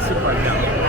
있을 것 같아요.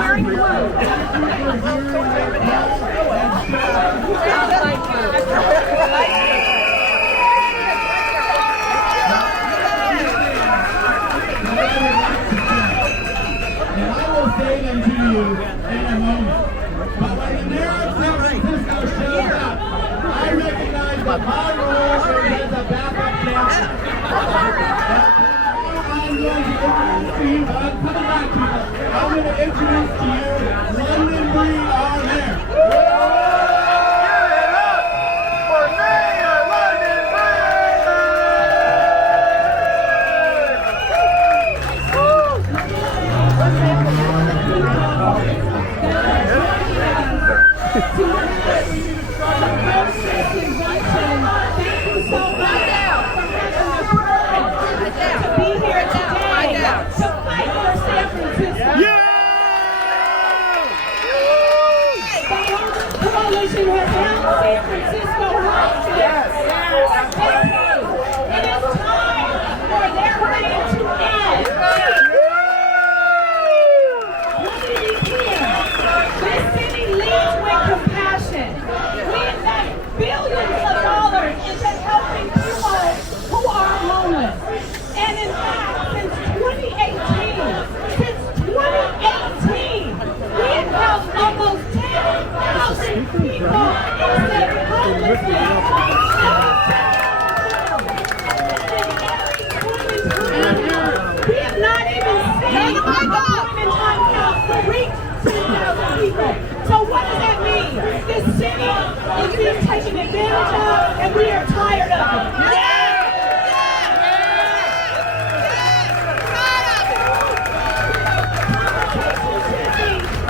wearing blue. And I will say them to you in a moment. But when the mayor of San Francisco shows up, I recognize that my role is as a backup dancer. I'm going to introduce to you, but I'm coming back to you. I'm going to introduce to you London Breed, our mayor. Coalition has helped San Francisco homelessness for decades, and it's time for their reign to end. Let me be clear. This city leads with compassion. We invest billions of dollars into helping people who are homeless. And in fact, since 2018, we have helped almost 10,000 people exit homelessness. We have not even seen a point in time count reach 10,000 people. So what does that mean? This city is being taken advantage of, and we are tired of it.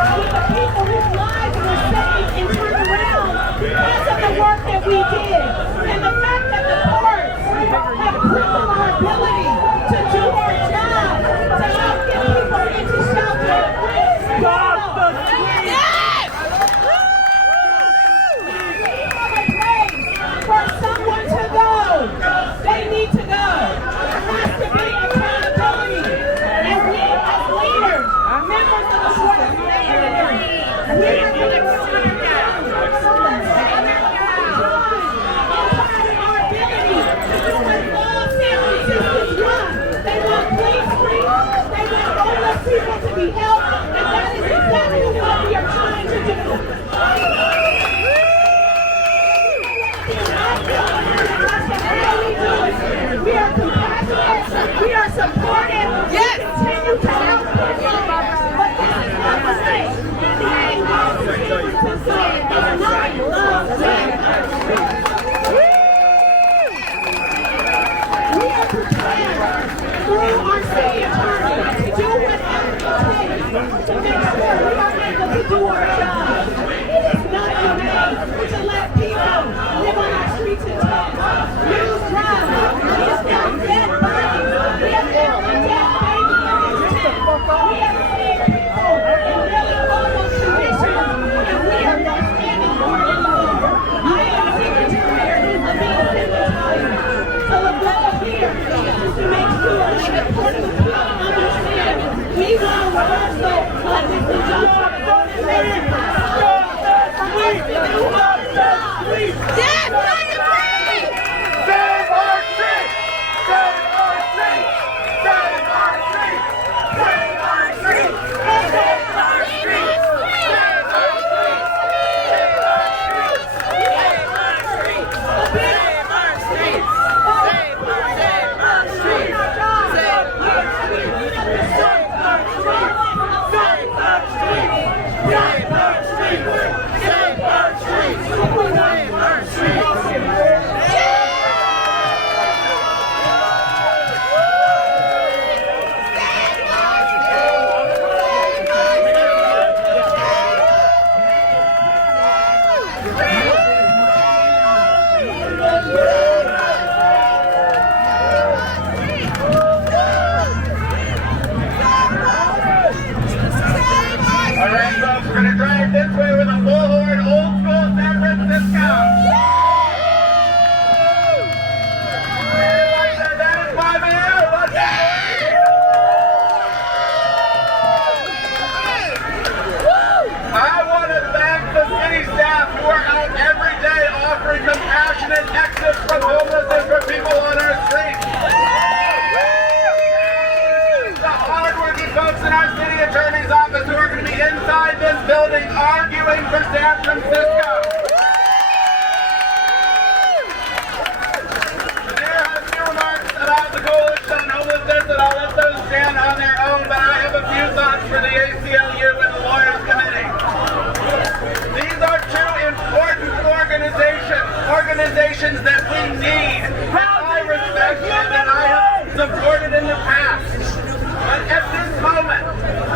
With the people whose lives were saved and turned around because of the work that we did. And the fact that the courts have proven our ability to do our job, to help get people into shelter. Stop the street! Yes! We have a place for someone to go. They need to go. There has to be accountability. And we as leaders, members of the Board of Governors, we are going to work our ability to do what all San Franciscans want. They want clean streets, they want homeless people to be helped, and that is exactly what we are trying to do. We are compassionate, we are supportive, yes. We continue to help people, but this is not the way. Saying no to San Francisco is not love. We are prepared through our city attorney to do whatever it takes to make sure we are able to do our job. It is not humane to let people live on our streets in tents, use drugs. We have found dead bodies. We have found a dead baby in this tent. We have seen people in really awful conditions, and we are not standing for it anymore. I am sick and tired of being stigmatized. So the goal here is to make sure that the Court of Appeals understand we want a reversal of this injunction. Yes, I agree! Save our streets! Save our streets! Save our streets! Save our streets! Save our streets! Save our streets! Save our streets! Save our streets! Save our streets! building arguing for San Francisco. There have been remarks about the coalition on homelessness, and I'll let those stand on their own, but I have a few thoughts for the ACLU and the Lawyers Committee. These are two important organizations that we need, that I respect and that I have supported in the past. But at this moment,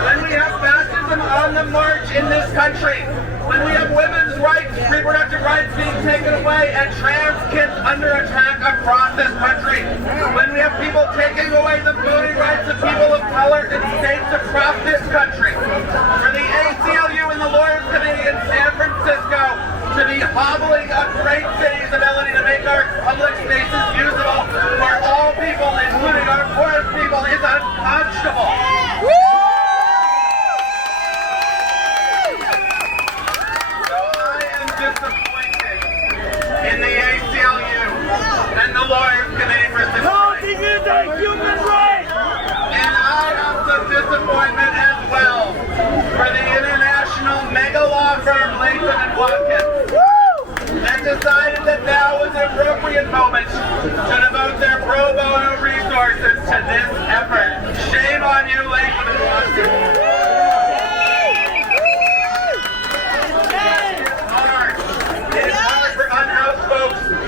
when we have fascism on the march in this country, when we have women's rights, reproductive rights being taken away, and trans kids under attack across this country, when we have people taking away the voting rights of people of color in states across this country, for the ACLU and the Lawyers Committee in San Francisco to be hobbling a great city's ability to make our public spaces usable for all people, including our poorest people, is unconscionable. Disappointed in the ACLU and the Lawyers Committee for Civil Rights. Human rights! And I have some disappointment as well for the international mega law firm Latham & Watkins that decided that now was an appropriate moment to devote their pro bono resources to this effort. Shame on you, Latham & Watkins.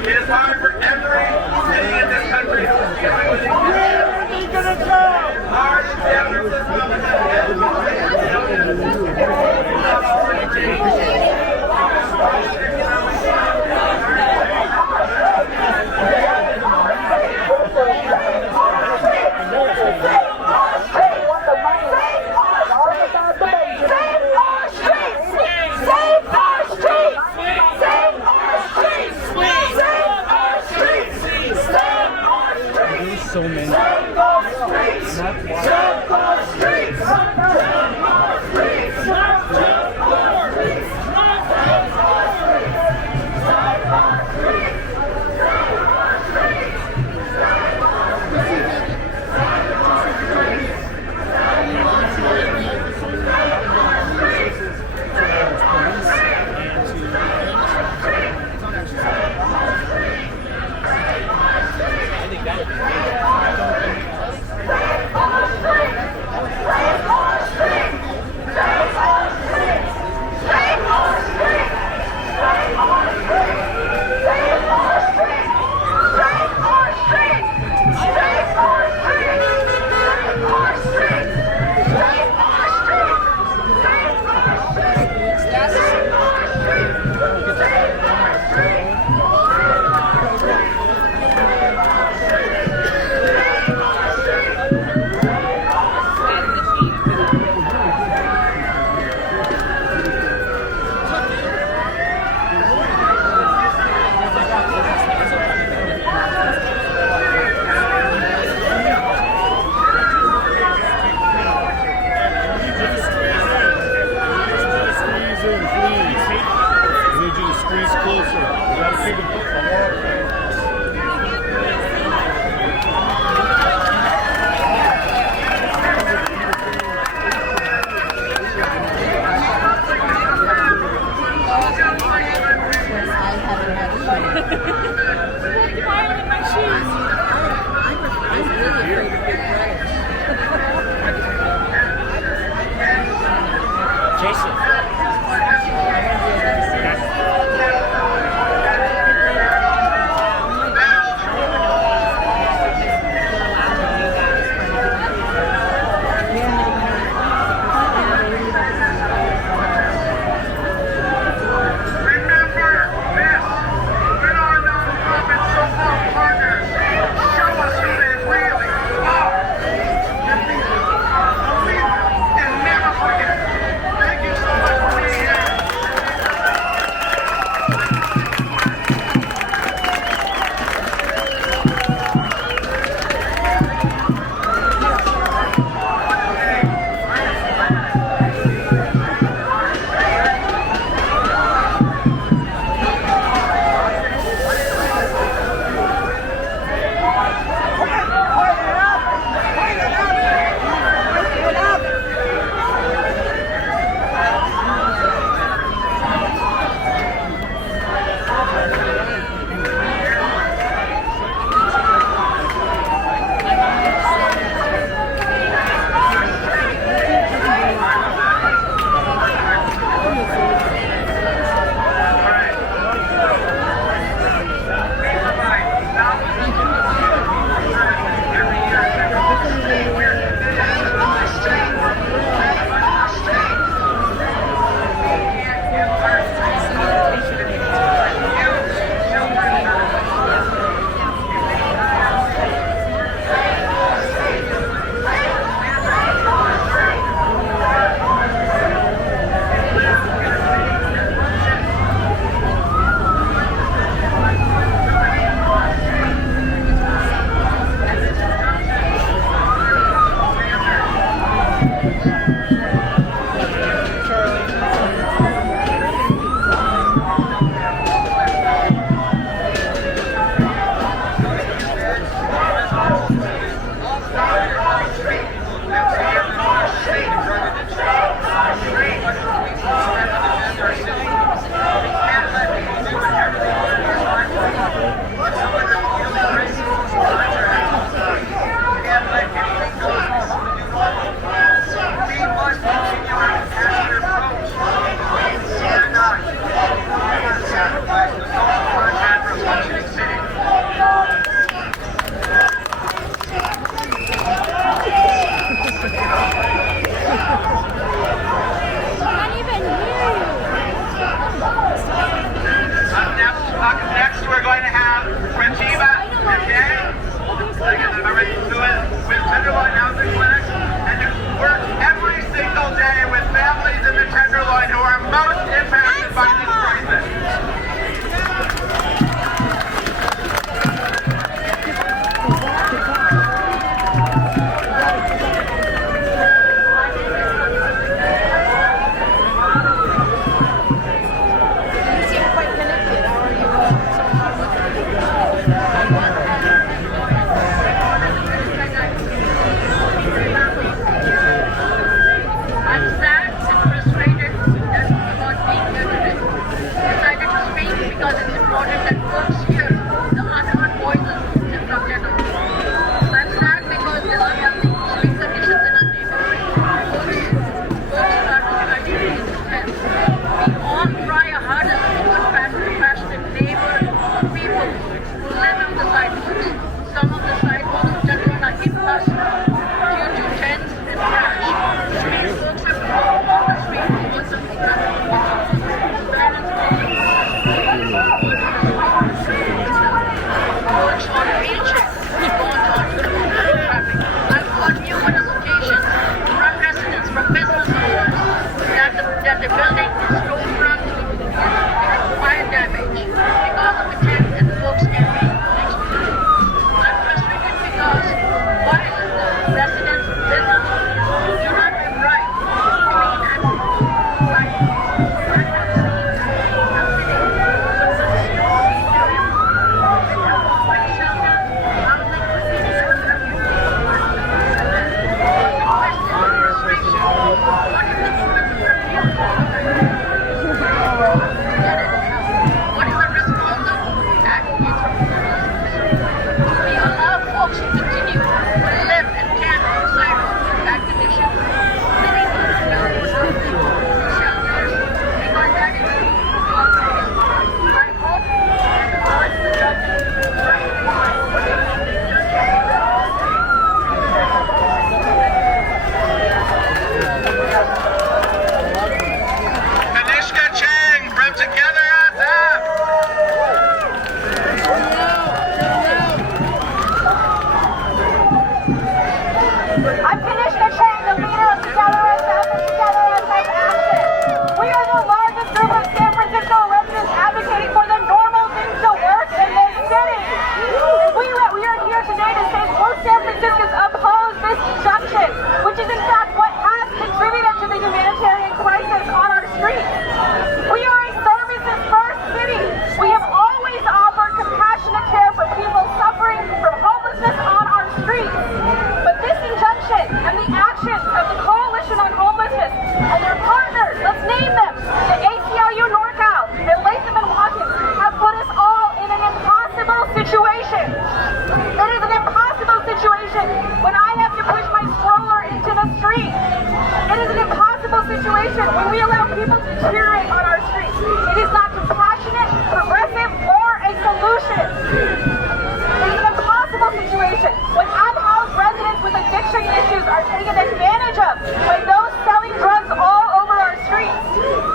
It is hard for every city in this country who is dealing with these issues. Hard in San Francisco so many. stole property, fire damage, because of attacks and folks envy next to me. I'm frustrated because why is the residents of this city do not have right to clean and like I'm not seeing a city so consistently during when shelter, housing procedures, the question administration, what is the point of review? What is the response of advocates of homelessness? We allow folks to continue to live and camp outside of bad conditions. Many people building shelters because that is the authorities. I hope that the board of the judges Kanishka Chang from Together SF. I'm Kanishka Chang, the leader of Together SF and Together SF Action. We are the largest group of San Francisco residents advocating for the normal things to work in this city. We are here today to say most San Franciscans oppose this injunction, which is in fact what has contributed to the humanitarian crisis on our streets. We are a services-first city. We have always offered compassionate care for people suffering from homelessness on our streets. But this injunction and the actions of the Coalition on Homelessness and their partners, let's name them, the ACLU NorCal and Latham and Watkins, have put us all in an impossible situation. It is an impossible situation when I have to push my stroller into the street. It is an impossible situation when we allow people to deteriorate on our streets. It is not compassionate, progressive, or a solution. It is an impossible situation when unhoused residents with addiction issues are taken advantage of by those selling drugs all over our streets.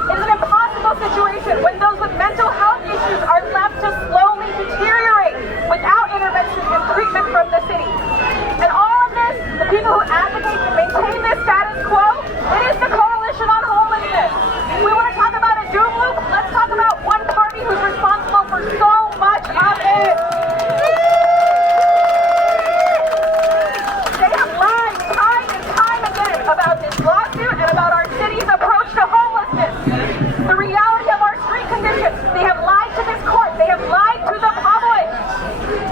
It is an impossible situation when those with mental health issues are left to slowly deteriorate without intervention and treatment from the city. And all of this, the people who advocate to maintain this status quo, it is the Coalition on Homelessness. We want to talk about a doom loop. Let's talk about one party who's responsible for so much of it. They have lied time and time again about this lawsuit and about our city's approach to homelessness. The reality of our street conditions. They have lied to this court. They have lied to the public.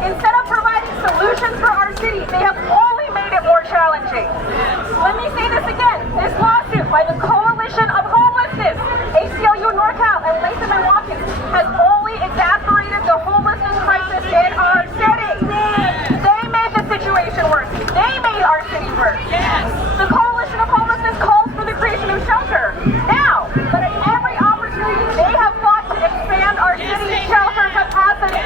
Instead of providing solutions for our city, they have only made it more challenging. Let me say this again. This lawsuit by the Coalition of Homelessness, ACLU NorCal and Latham and Watkins, has only exacerbated the homelessness crisis in our city. They made the situation worse. They made our city worse. The Coalition of Homelessness calls for the creation of shelter now, but at every opportunity they have fought to expand our city's shelter capacity.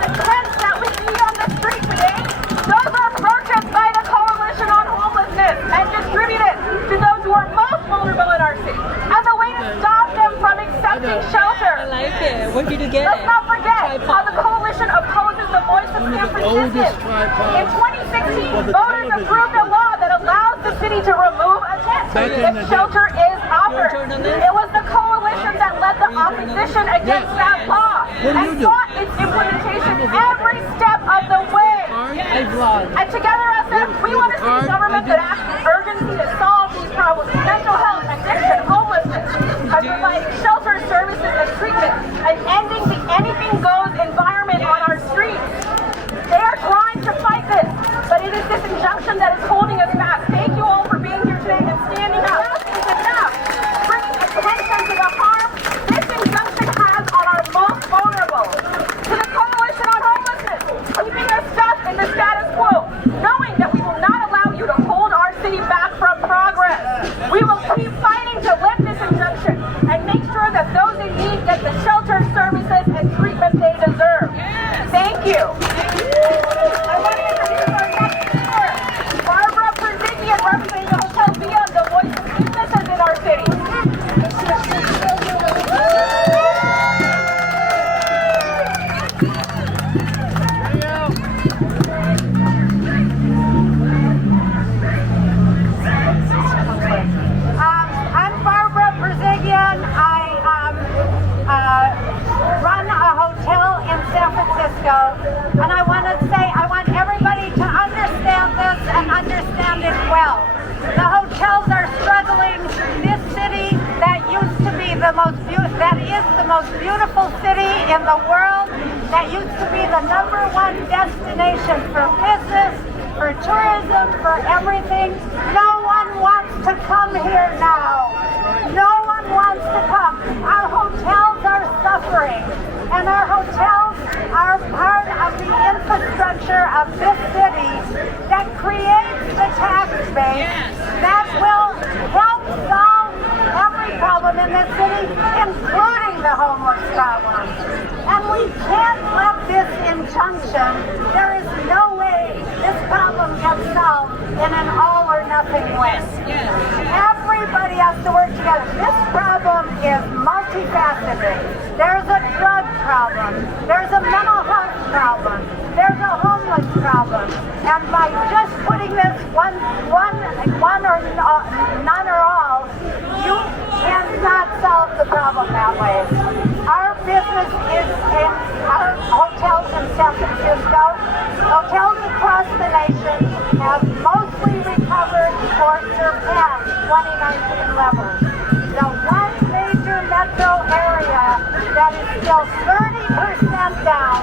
The tents that we see on the street today, those are purchased by the Coalition on Homelessness and distributed to those who are most vulnerable in our city as a way to stop them from accepting shelter. I like it. Where did you get Let's it? not forget how the coalition opposes the voice of San Franciscans. In 2016, voters approved a law that allows the city to remove a tent if shelter is offered. It was the coalition that led the opposition against that law and fought its implementation every step of the way. At Together SF, we want to see a government that acts with urgency to solve these problems: mental health, addiction, homelessness, by providing shelter, services, and treatment, and ending the anything goes environment on our streets. They are trying to fight this, but it is this injunction that is holding us back. Thank you all for being here today and standing up. Enough is enough. Bringing attention to the harm this injunction has on our most vulnerable. To the Coalition on Homelessness, keeping us stuck in the status quo, knowing that we will not allow you to hold our city back from progress. that is the most beautiful city in the world, that used to be the #1 destination for business, for tourism, for everything. No one wants to come here now. No one wants to come. Our hotels are suffering, and our hotels are part of the infrastructure of this city that creates the tax base that will help solve every problem in this city, including the homeless problem. And we can't let this injunction, there is no way this problem gets solved in an all or nothing way. Everybody has to work together. This problem is multifaceted. There's a drug problem. There's a mental health problem. There's a homeless problem. And by just putting this one or none or all, you cannot solve the problem that way. Our business is in our hotels in San Francisco. Hotels across the nation have mostly recovered or surpassed 2019 levels. The one major metro area that is still 30% down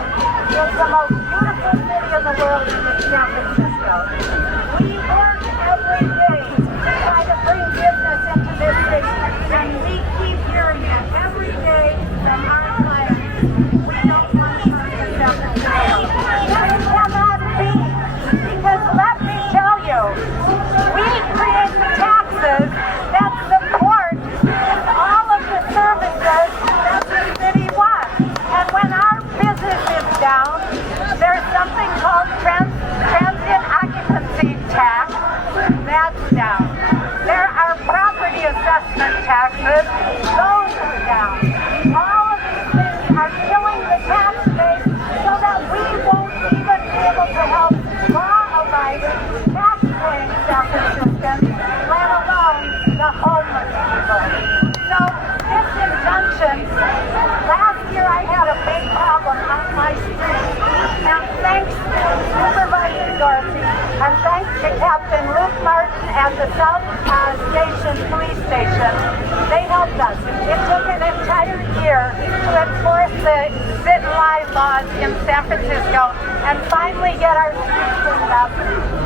is the most beautiful city in the world, San Francisco. We work every day to try to bring business into this city, and we keep hearing it every day from our clients. We don't want to come to San Francisco. This cannot be, because let me tell you, we create the taxes that support all of the services that the city wants. And when our business is down, there's something called transient occupancy tax. That's down. There are property assessment taxes. Those are down. All of these things are killing the tax base so that we won't even be able to help law-abiding, tax-paying San Franciscans, let alone the homeless people. So this injunction, last year I had a big problem on my street, and thanks to Supervisor Dorsey, and thanks to Captain Luke Martin at the South Police Station, they helped us. It took an entire year to enforce the sit and lie laws in San Francisco and finally get our streets cleaned up.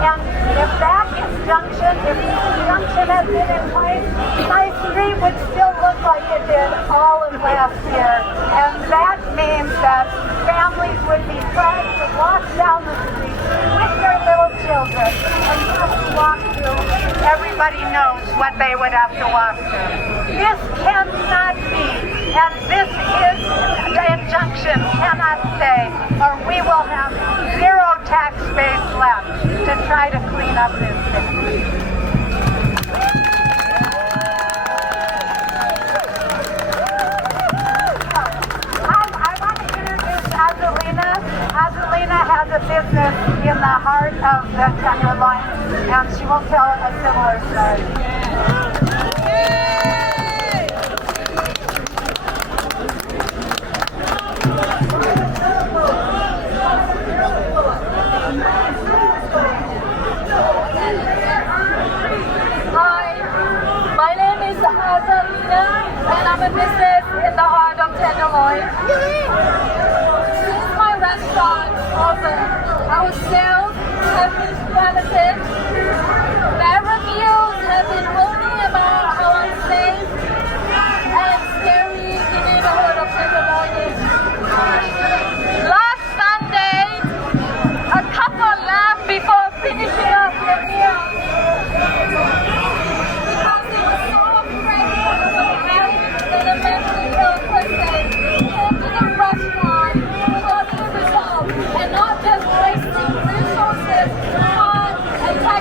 And if that injunction, if the injunction had been in place, my street would still look like it did all of last year. And that means that families would be trying to walk down the street with their little children and just walk through. Everybody knows what they would have to walk through. This cannot be, and this is, the injunction cannot stay, or we will have zero tax base left to try to clean up this city. I want to introduce Azalina. Azalina has a business in the heart of the Tenderloin, and she will tell a similar story. My name is Azalina, and I'm a business in the heart of Tenderloin. Since my restaurant opened, our sales have been plummeted. Bad reviews have been only about how unsafe and scary the neighborhood of Tenderloin is. Last Sunday, a couple laughed before finishing up their meal. And not just wasting resources, time, and tax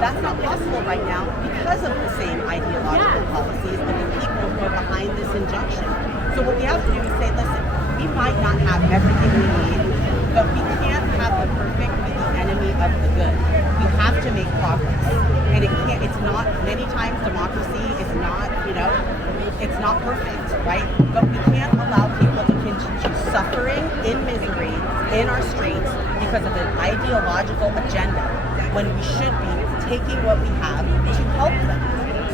That's not possible right now because of the same ideological policies of the people who are behind this injunction. So what we have to do is say, listen, we might not have everything we need, but we can't have the perfect be the enemy of the good. We have to make progress. And it's not, many times democracy is not, it's not perfect, right? But we can't allow people to continue suffering in misery in our streets because of an ideological agenda when we should be taking what we have to help them.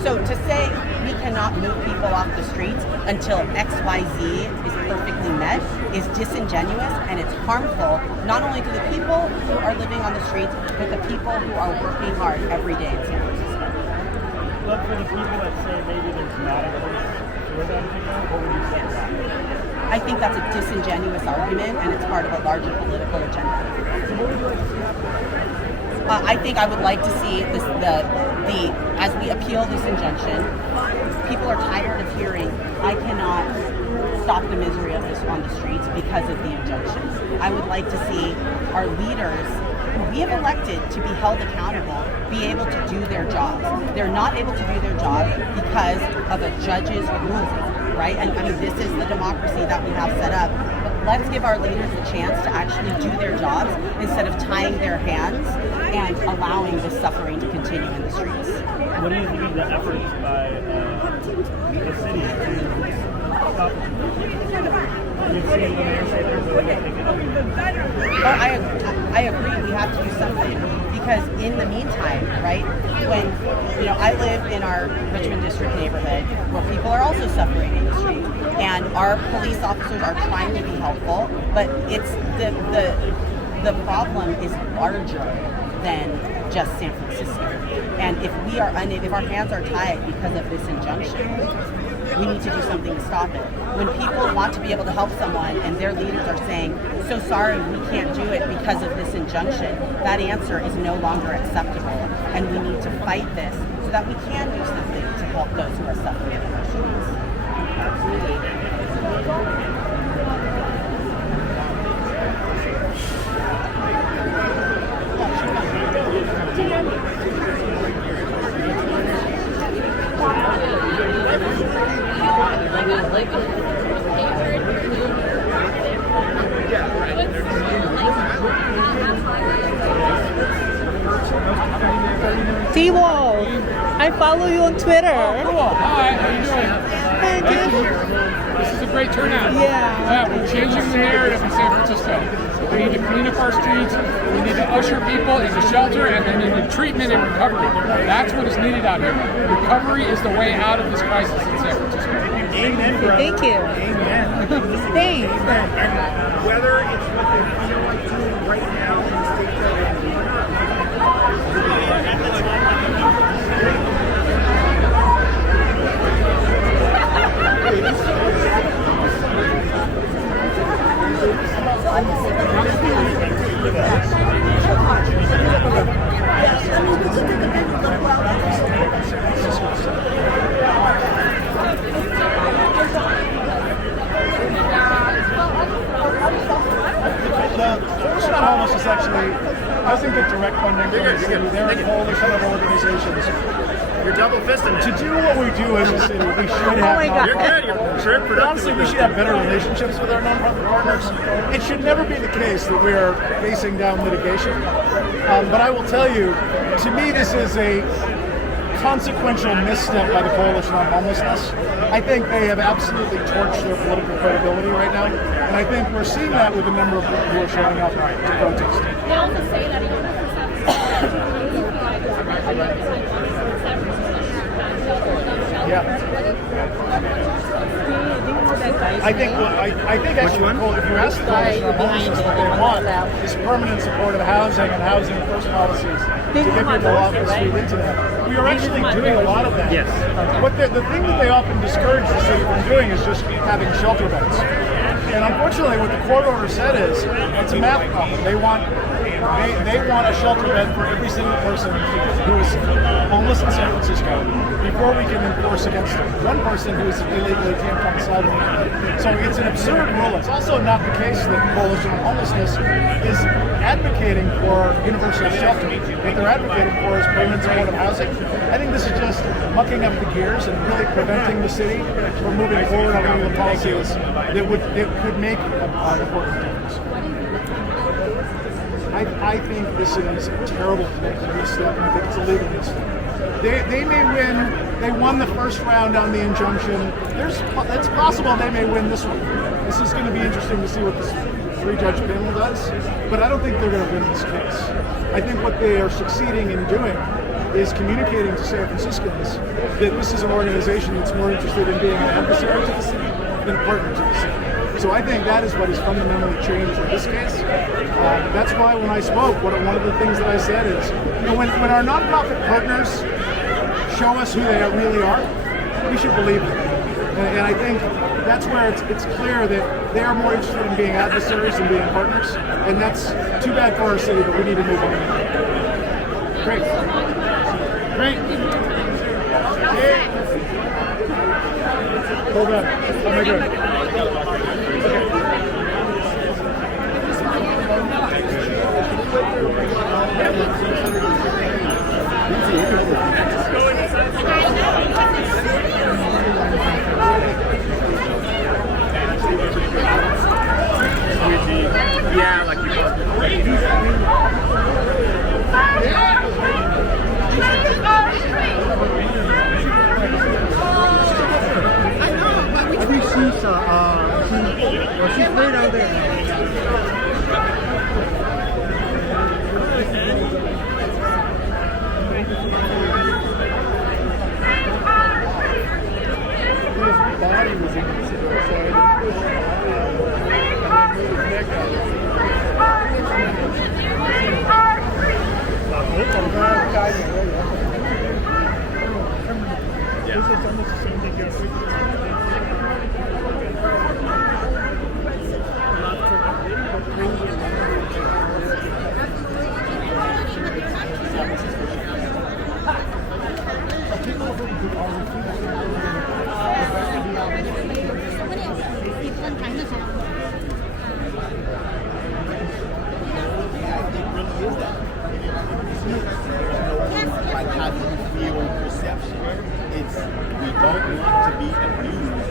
So to say we cannot move people off the streets until XYZ is perfectly met is disingenuous, and it's harmful not only to the people who are living on the streets, but the people who are working hard every day in San Francisco. But for the people that say maybe there's not a place for them to go, what would you say to that? I think that's a disingenuous argument, and it's part of a larger political agenda. So what would you like to see happen? I think I would like to see this, as we appeal this injunction, people are tired of hearing, I cannot stop the misery of this on the streets because of the injunction. I would like to see our leaders, who we have elected to be held accountable, be able to do their jobs. They're not able to do their job because of a judge's ruling, right? And I mean, this is the democracy that we have set up. But let's give our leaders the chance to actually do their jobs instead of tying their hands and allowing this suffering to continue in the streets. What do you think of the efforts by the city to stop it? You've seen the mayor say they're really going to take it up. Well, I agree. We have to do something because in the meantime, right, when I live in our Richmond District neighborhood where people are also suffering in the street, and our police officers are trying to be helpful, but it's the problem is larger than just San Francisco. And if we are if our hands are tied because of this injunction, we need to do something to stop it. When people want to be able to help someone and their leaders are saying, so sorry, we can't do it because of this injunction, that answer is no longer acceptable. And we need to fight this so that we can do something to help those who are suffering in our streets. T-Wall, I follow you on Twitter. Cool. Hi, how you doing? Hey, Nice to good. hear. This is a great turnout. Yeah. We're changing the narrative in San Francisco. We need to clean up our streets. We need to usher people into shelter and then into treatment and recovery. That's what is needed out here. Recovery is the way out of this crisis in San Francisco. Amen, brother. Thank you. Amen. Thanks. And whether it's what they feel like doing right now in the state that they Coalition on Homelessness actually doesn't get direct funding from the city. They're a coalition of organizations. You're double fisting it. To do what we do in the city, we should have nonprofit You're good. You're sure But honestly, we should have better relationships with our nonprofit partners. It should never be the case that we are facing down litigation. But I will tell you, to me, this is a consequential misstep by the Coalition on Homelessness. I think they have absolutely torched their political credibility right now, and I think we're seeing that with the number of people who are showing up to protest. They also say that even I think actually, Nicole, if you ask the Coalition on Homelessness, what they want is permanent supportive housing and housing first policies to get people off the street into that. We are actually doing a lot of that. Yes. But the thing that they often discourage the city from doing is just having shelter beds. And unfortunately, what the court order said is it's a math problem. They want They want a shelter bed for every single person who is homeless in San Francisco before we can enforce against them. One person who is illegally camped on the sidewalk. So it's an absurd rule. It's also not the case that Coalition on Homelessness is advocating for universal shelter. What they're advocating for is permanent supportive housing. I think this is just mucking up the gears and really preventing the city from moving forward on any of the policies that could make an important difference. I think this is a terrible misstep, and I think it's a legal mistake. They may win. They won the first round on the injunction. It's possible they may win this one. This is going to be interesting to see what this three-judge panel does, but I don't think they're going to win this case. I think what they are succeeding in doing is communicating to San Franciscans that this is an organization that's more interested in being an adversary to the city than a partner to the city. So I think that is what has fundamentally changed in this case. That's why when I spoke, one of the things that I said is, when our nonprofit partners show us who they really are, we should believe them. And I think that's where it's clear that they are more interested in being adversaries than being partners. And that's too bad for our city, but we need to move on. Great. Hold on. Oh my God. Yeah, like you I think she's right out there. His body was in the situation, It's almost the same thing here. Like how do you feel perception? It's we don't want to be abused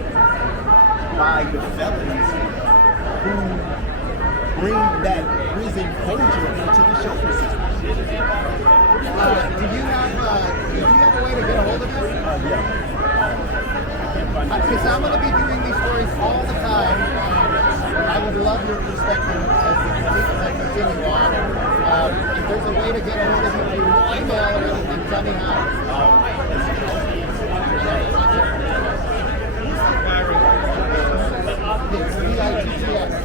by the felons who bring that prison culture into the shelter system. Do you have a way to get a hold of us? Yeah. Because I'm going to be doing these stories all the time. I would love your perspective as I continue on. If there's a way to get a hold of you through email or anything, tell me how. It's VITTS.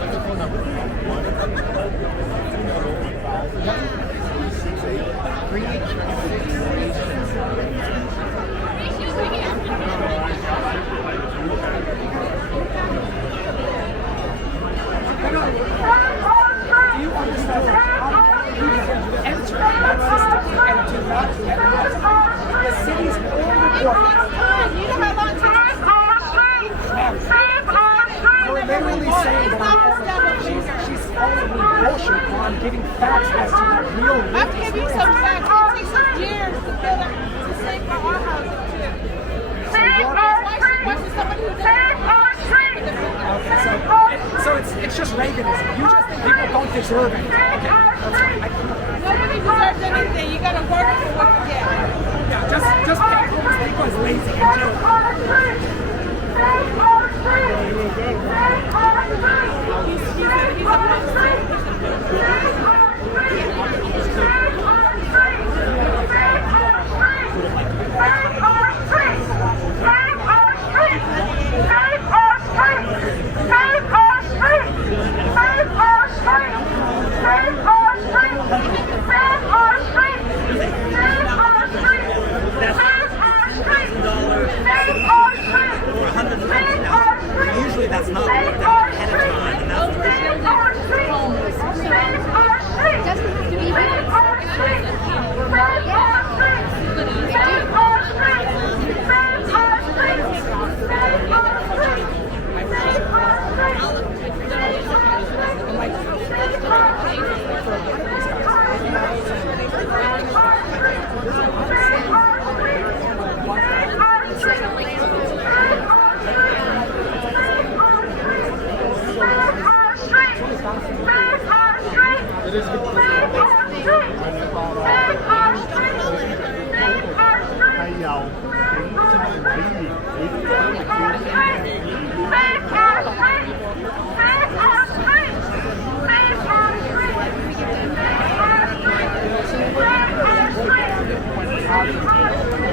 What's the phone number? Giving facts as to the real I have to give you some facts. It takes us years to build up to save for our houses too. Why should somebody who doesn't it's just Reaganism. You just think people don't deserve it. Okay, that's fine. Nobody deserves anything. You gotta work for what you get. Yeah, just pick homeless people as lazy and do Usually that's not what streets! Save our streets! Save our streets! Save our streets! Save our streets! Save our streets!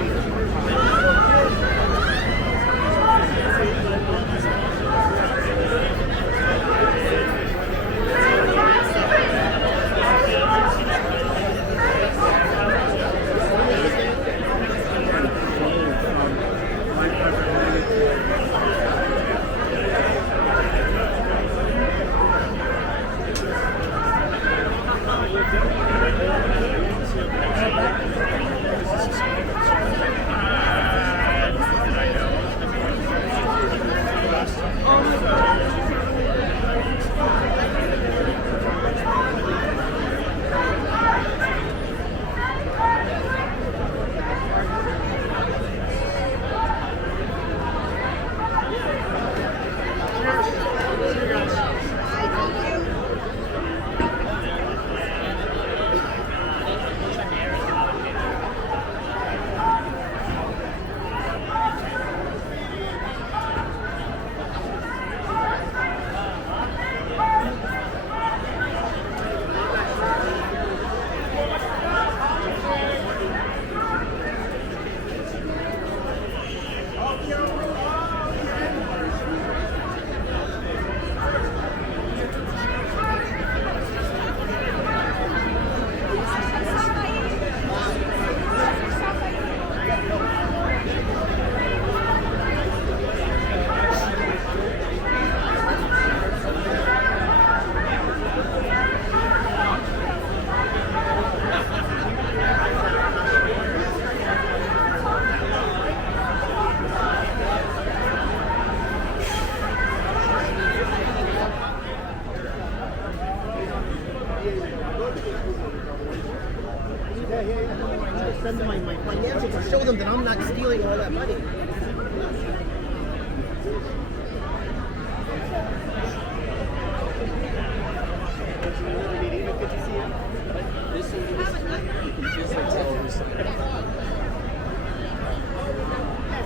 Send them my financials and show them that I'm not stealing all that money.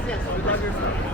Yes,